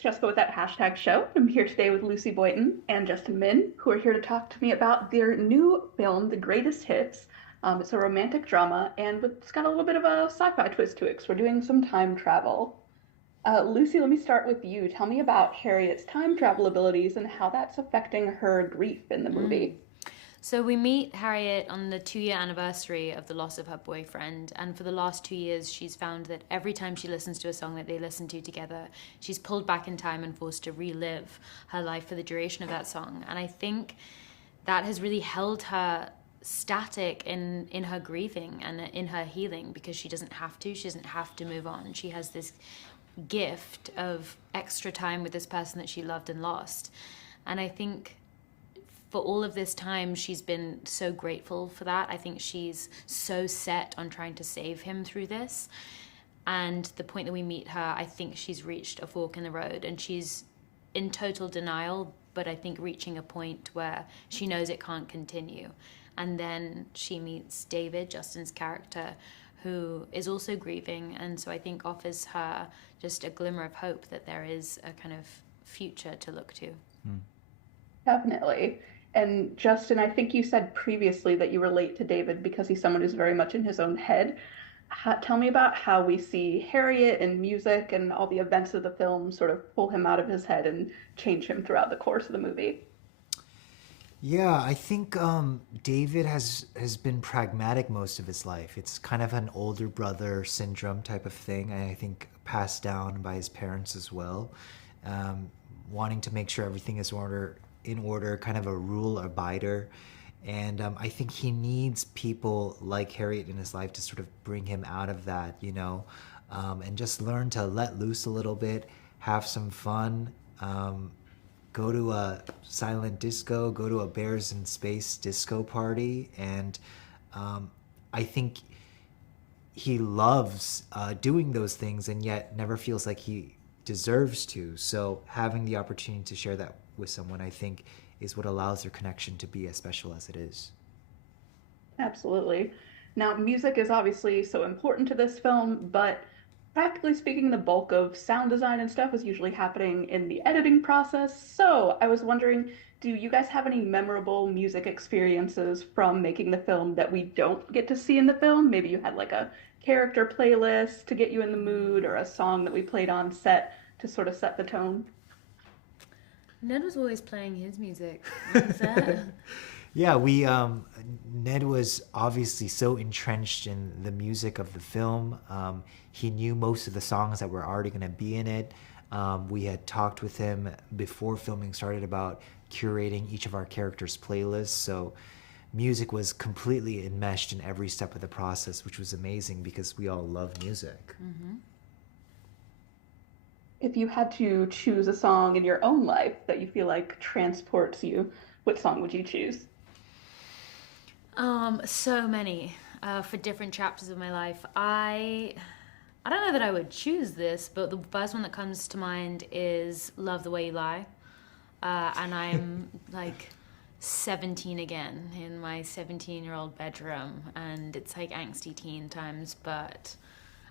It's Just Go With That hashtag show. I'm here today with Lucy Boynton and Justin Min, who are here to talk to me about their new film, The Greatest Hits. It's a romantic drama, and it's got a little bit of a sci-fi twist to it, because we're doing some time travel. Lucy, let me start with you. Tell me about Harriet's time travel abilities and how that's affecting her grief in the movie. So we meet Harriet on the 2-year anniversary of the loss of her boyfriend, and for the last 2 years she's found that every time she listens to a song that they listen to together, she's pulled back in time and forced to relive her life for the duration of that song. And I think that has really held her static in her grieving and in her healing, because she doesn't have to move on. She has this gift of extra time with this person that she loved and lost. And I think for all of this time, she's been so grateful for that. I think she's so set on trying to save him through this. And the point that we meet her, I think she's reached a fork in the road, and she's in total denial, but I think reaching a point where she knows it can't continue. And then she meets David, Justin's character, who is also grieving, and so I think offers her just a glimmer of hope that there is a kind of future to look to. Definitely. And Justin, I think you said previously that you relate to David because he's someone who's very much in his own head. Tell me about how we see Harriet and music and all the events of the film sort of pull him out of his head and change him throughout the course of the movie. Yeah, I think David has been pragmatic most of his life. It's kind of an older brother syndrome type of thing, and I think passed down by his parents as well. Wanting to make sure everything is in order, kind of a rule abider. And I think he needs people like Harriet in his life to sort of bring him out of that, and just learn to let loose a little bit, have some fun, go to a silent disco, go to a Bears in Space disco party. And I think he loves doing those things, and yet never feels like he deserves to. So having the opportunity to share that with someone, I think, is what allows their connection to be as special as it is. Absolutely. Now, music is obviously so important to this film, but practically speaking, the bulk of sound design and stuff is usually happening in the editing process. So I was wondering, do you guys have any memorable music experiences from making the film that we don't get to see in the film? Maybe you had like a character playlist to get you in the mood, or a song that we played on set to sort of set the tone. Ned was always playing his music on set. Yeah, Ned was obviously so entrenched in the music of the film. He knew most of the songs that were already going to be in it. We had talked with him before filming started about curating each of our characters' playlists. So music was completely enmeshed in every step of the process, which was amazing because we all love music. Mm-hmm. If you had to choose a song in your own life that you feel like transports you, what song would you choose? So many for different chapters of my life. I don't know that I would choose this, but the first one that comes to mind is Love the Way You Lie. And I'm like 17 again in my 17-year-old bedroom, and it's like angsty teen times, but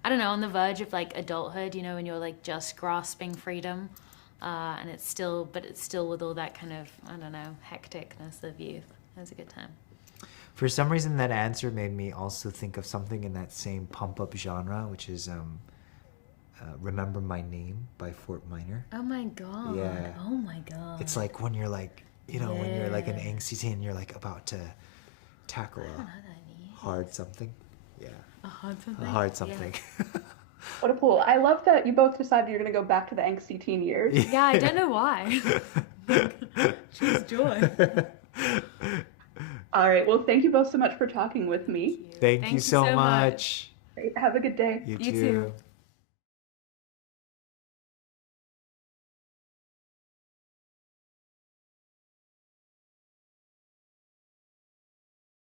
I don't know, on the verge of like adulthood, when you're like just grasping freedom, and it's still with all that kind of, I don't know, hecticness of youth. It was a good time. For some reason, that answer made me also think of something in that same pump-up genre, which is Remember My Name by Fort Minor. Oh my God. Yeah. Oh my God. It's like when you're like, when you're like an angsty teen, you're like about to tackle a hard something. Yeah. A hard something? A hard something. Yeah. What a pool. I love that you both decided you're going to go back to the angsty teen years. Yeah, I don't know why. Choose joy. All right. Well, thank you both so much for talking with me. Thank you so much. Great. Have a good day. You You too. too.